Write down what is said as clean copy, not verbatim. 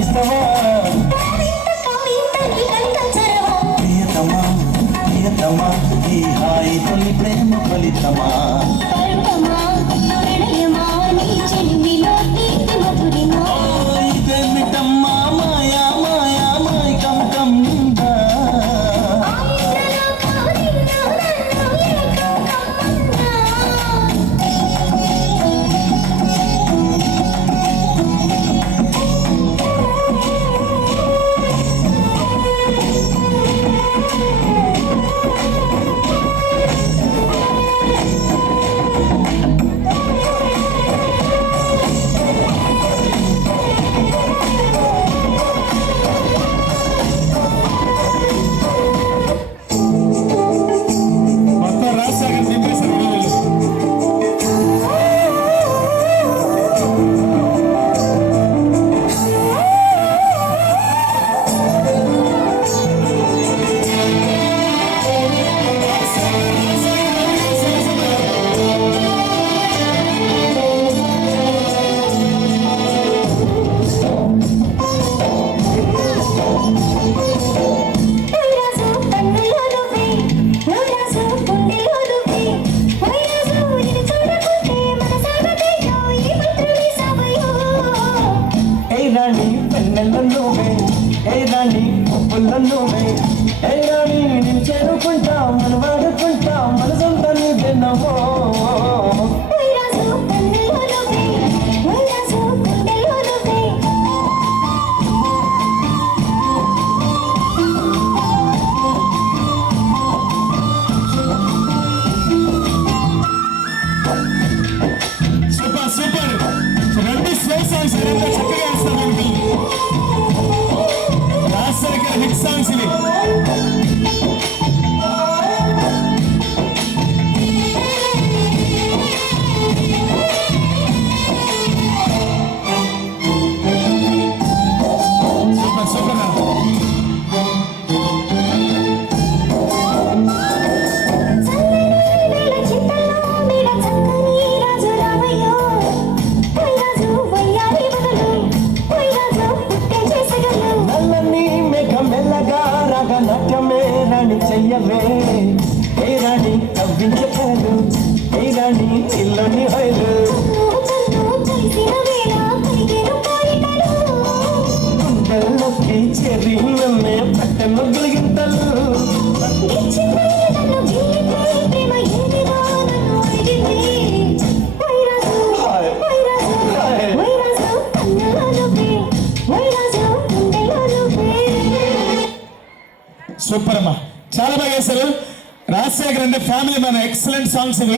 ఇస్తవా ప్రియతమా ప్రియతమా ఈ హాయి తొలి ప్రేమ ఫలితమా ఇదేమిటమ్మా మాయా మాయా మాయకం కమ్మిందా రాణి పెన్నెల్లో నువ్వే ఏ రాణి పువ్వుల్లో నువ్వే ఏ రాణి నేను చేరుకుంటా మన వాడుకుంటా మన సొంత నువ్వెన్నవో సూపర్ సూపర్ రెండు స్లో సాంగ్స్ చక్కగా వేస్తారు రాజశేఖర్ హిట్ సాంగ్స్ ఇవి సూపర్ సూపర్ నాట్యమే రాణి చెయ్యవే ఏ రాణి కవ్వించకాలు ఏ రాణి ఇల్లని హైలు గుండెల్లోకి చెరి నన్నే పట్టెను గిలిగింతలు సూపర్ అమ్మా చాలా బాగా చేశారు రాజశేఖర్ అంటే ఫ్యామిలీ మన ఎక్సలెంట్ సాంగ్స్ ఇవి